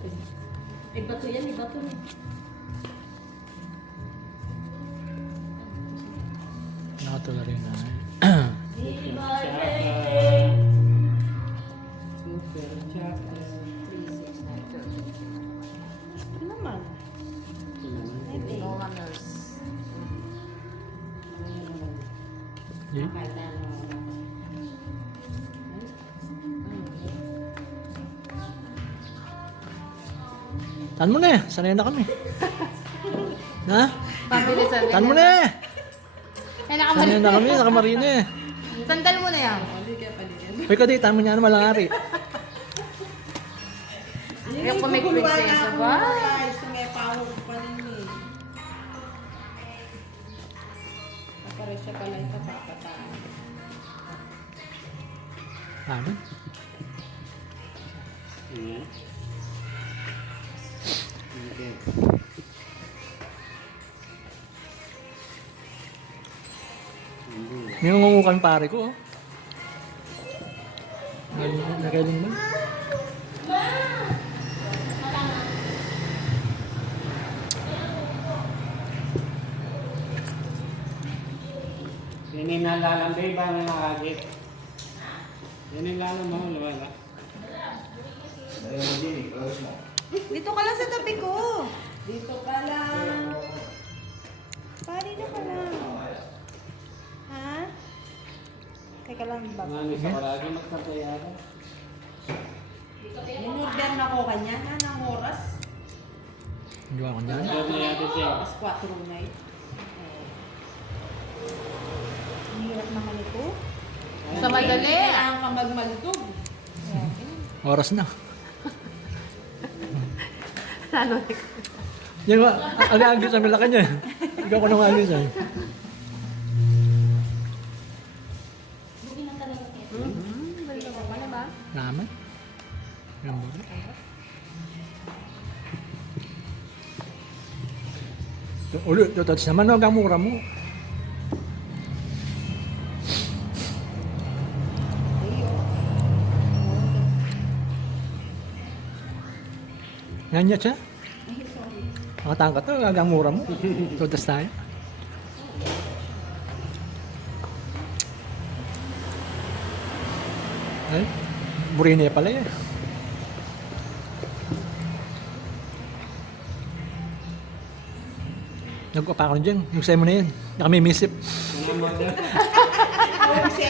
natin. Ay, bato yan, may bato na. Nakatula rin na. Super chocolate. Ano naman? Romanus. Yeah. Tan mo na eh. Sanay na kami. Ha? Pabilisan. Tan mo na eh. Ay, Sanay na kami. Nakamarina eh. Sandal mo na yan. Hindi kaya paligid. Uy, kadi, tan mo niya ano malangari. Yung pa may prinsesa ba? Gusto nga pahog pa rin eh. Kapare siya pala yung kapapataan. Ano? Ayan. Okay. May nangungukan pare ko. Oh. Nagaling ba? Yan yung nalalambay ba ng agit? Yan yung lalamang wala. Dito ka lang sa tabi ko. Dito ka lang. Pari na ka lang. Ha? Teka lang, baba. Ano sa palagi magkakayaran? In-order na ko kanya na ng oras. Hindi ako dyan. Order na yata siya. Alas 4 na eh. Ang hirap naman ito. Sa madali. Kailangan ka magmalutog. Oras na. Lalo. Yan ba? Ang-agis sa Malacan niya. Ikaw ko nang agis ay. Balik ka pa na ba? Naman. Yan ba? Ulit, tapos naman ang mura mo. Yan niya siya. Nakatangka to, gagang mura mo. Tutas tayo. Ay, burini pala yan. Nagpa pa ako dyan. Yung sa'yo mo na yan. Nakamimisip. Ano mo order?